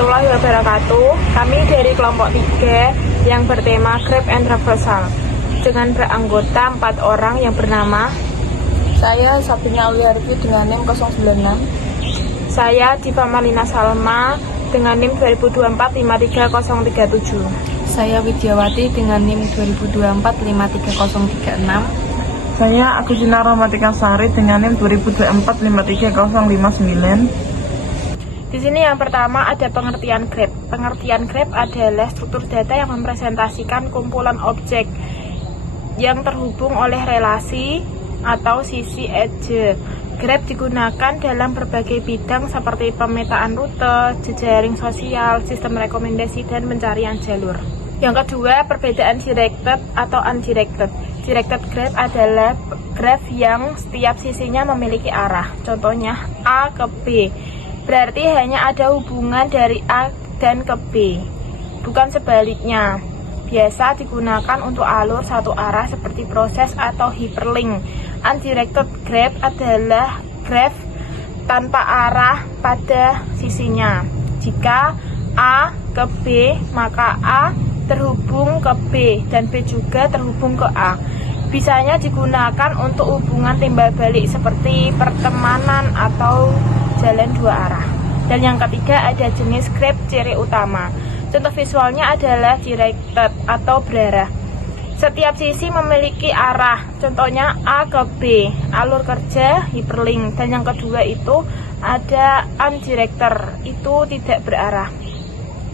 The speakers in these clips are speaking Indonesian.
warahmatullahi wabarakatuh. Kami dari kelompok 3 yang bertema Grab and Traversal dengan beranggota 4 orang yang bernama saya Sabrina Auliarfi dengan NIM 096. saya Diva Malina Salma dengan NIM 2024-53037. Saya Widyawati dengan NIM 2024-53036. Saya Agustina Rahmatika Sari dengan NIM 2024-53059. Di sini yang pertama ada pengertian Grab. Pengertian Grab adalah struktur data yang mempresentasikan kumpulan objek yang terhubung oleh relasi atau sisi edge. Grab digunakan dalam berbagai bidang seperti pemetaan rute, jejaring sosial, sistem rekomendasi, dan pencarian jalur. Yang kedua, perbedaan directed atau undirected. Directed Grab adalah graph yang setiap sisinya memiliki arah. Contohnya A ke B. Berarti hanya ada hubungan dari A dan ke B, bukan sebaliknya. Biasa digunakan untuk alur satu arah seperti proses atau hyperlink. Undirected graph adalah graph tanpa arah pada sisinya. Jika A ke B, maka A terhubung ke B dan B juga terhubung ke A. Bisanya digunakan untuk hubungan timbal balik seperti pertemanan atau jalan dua arah. Dan yang ketiga ada jenis Grab ciri utama. Contoh visualnya adalah directed atau berarah. Setiap sisi memiliki arah. Contohnya A ke B, alur kerja hyperlink. Dan yang kedua itu ada undirected, itu tidak berarah.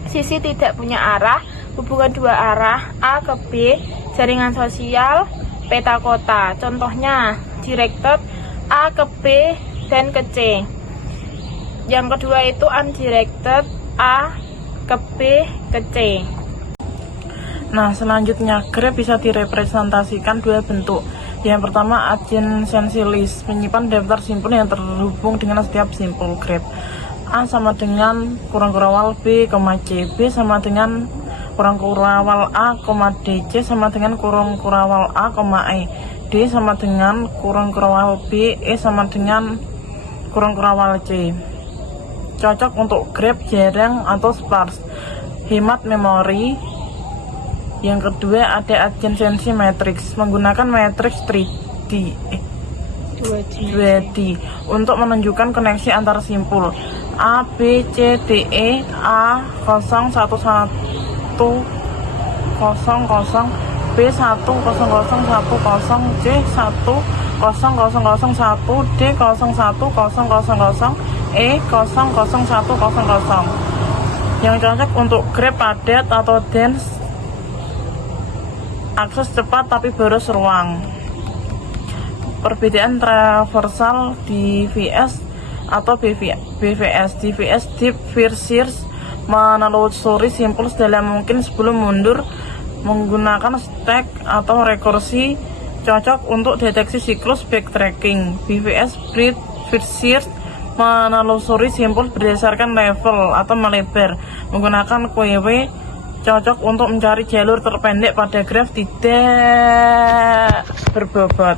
Sisi tidak punya arah, hubungan dua arah A ke B, jaringan sosial, peta kota. Contohnya directed A ke B dan ke C. Yang kedua itu undirected A ke B ke C. Nah, selanjutnya Grab bisa direpresentasikan dua bentuk. Yang pertama adjacency list, penyimpan daftar simpul yang terhubung dengan setiap simpul Grab. A sama dengan kurang kurawal B, C. B sama dengan kurang kurawal A, D. C sama dengan kurang kurawal A, E. D sama dengan kurang kurawal B. E sama dengan kurang kurawal C. Cocok untuk Grab jarang atau sparse. Hemat memori. Yang kedua ada adjacency matrix, menggunakan matriks 2D untuk menunjukkan koneksi antar simpul A, B, C, D, E, A 011 0 0, B 1001 10, C 10001, D 01000, E 00100. Yang cocok untuk Grab padat atau dense, akses cepat tapi boros ruang. Perbedaan traversal DVS atau BVS. DVS Deep First Search, menelusuri simpul sedalam mungkin sebelum mundur menggunakan stack atau rekursi, cocok untuk deteksi siklus backtracking. BVS Breadth First Search, menelusuri simpul berdasarkan level atau melebar menggunakan QW, cocok untuk mencari jalur terpendek pada graf tidak berbobot.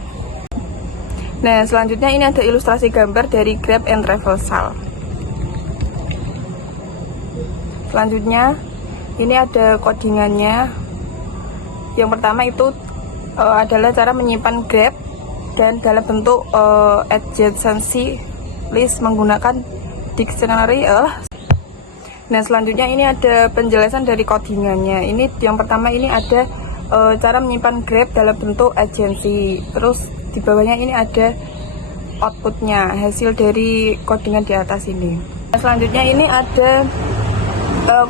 Nah, selanjutnya ini ada ilustrasi gambar dari Grab and Traversal. Selanjutnya ini ada codingannya. Yang pertama itu adalah cara menyimpan Grab dan dalam bentuk adjacency list menggunakan dictionary. Nah, selanjutnya ini ada penjelasan dari codingannya. Ini yang pertama ini ada cara menyimpan Grab dalam bentuk agensi. Terus di bawahnya ini ada outputnya, hasil dari codingan di atas ini. Nah, selanjutnya ini ada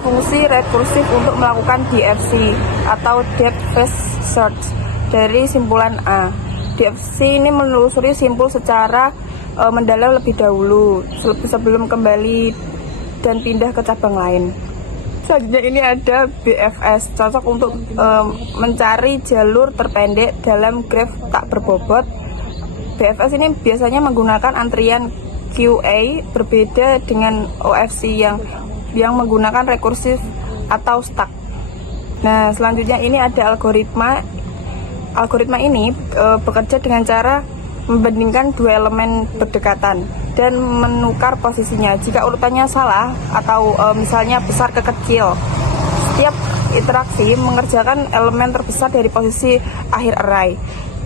fungsi rekursif untuk melakukan DFC atau Depth First Search dari simpulan A. DFC ini menelusuri simpul secara mendalam lebih dahulu sebelum kembali dan pindah ke cabang lain. Selanjutnya ini ada BFS, cocok untuk mencari jalur terpendek dalam graf tak berbobot. BFS ini biasanya menggunakan antrian QA, berbeda dengan OFC yang menggunakan rekursif atau stack. Nah, selanjutnya ini ada algoritma. Algoritma ini bekerja dengan cara membandingkan dua elemen berdekatan dan menukar posisinya. Jika urutannya salah atau misalnya besar ke kecil, setiap interaksi mengerjakan elemen terbesar dari posisi akhir array,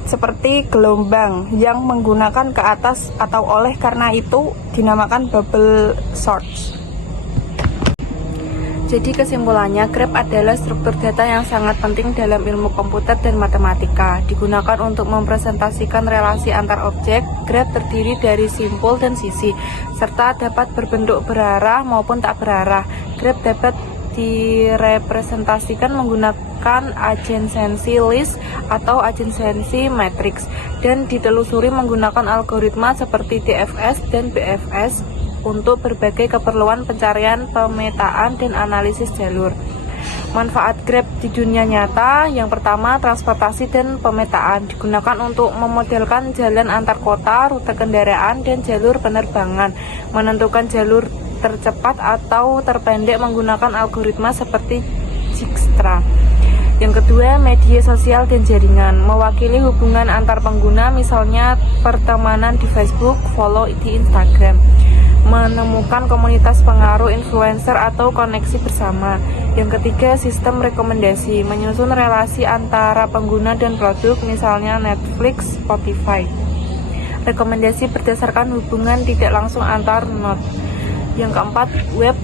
seperti gelombang yang menggunakan ke atas atau oleh karena itu dinamakan bubble sort. Jadi kesimpulannya, graph adalah struktur data yang sangat penting dalam ilmu komputer dan matematika. Digunakan untuk mempresentasikan relasi antar objek. Graph terdiri dari simpul dan sisi, serta dapat berbentuk berarah maupun tak berarah. Graph dapat direpresentasikan menggunakan adjacency list atau adjacency matrix dan ditelusuri menggunakan algoritma seperti DFS dan BFS untuk berbagai keperluan pencarian, pemetaan, dan analisis jalur. Manfaat graph di dunia nyata, yang pertama transportasi dan pemetaan, digunakan untuk memodelkan jalan antar kota, rute kendaraan, dan jalur penerbangan, menentukan jalur tercepat atau terpendek menggunakan algoritma seperti Dijkstra. Yang kedua, media sosial dan jaringan, mewakili hubungan antar pengguna, misalnya pertemanan di Facebook, follow di Instagram. Menemukan komunitas pengaruh, influencer, atau koneksi bersama. Yang ketiga, sistem rekomendasi, menyusun relasi antara pengguna dan produk, misalnya Netflix, Spotify. Rekomendasi berdasarkan hubungan tidak langsung antar node. Yang keempat, web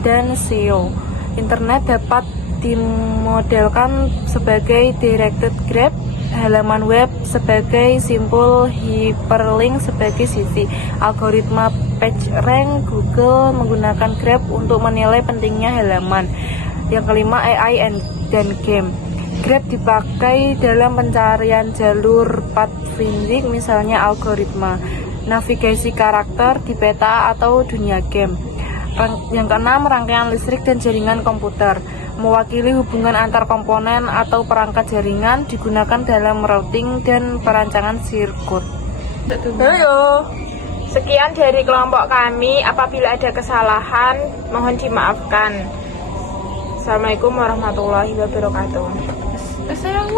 dan SEO. Internet dapat dimodelkan sebagai directed graph, halaman web sebagai simpul, hyperlink sebagai sisi. Algoritma PageRank Google menggunakan graph untuk menilai pentingnya halaman. Yang kelima, AI dan game. Graph dipakai dalam pencarian jalur pathfinding, misalnya algoritma navigasi karakter di peta atau dunia game. Yang keenam, rangkaian listrik dan jaringan komputer, mewakili hubungan antar komponen atau perangkat jaringan, digunakan dalam routing dan perancangan sirkuit. Halo. Sekian dari kelompok kami. Apabila ada kesalahan, mohon dimaafkan. Assalamualaikum warahmatullahi wabarakatuh. Sayang,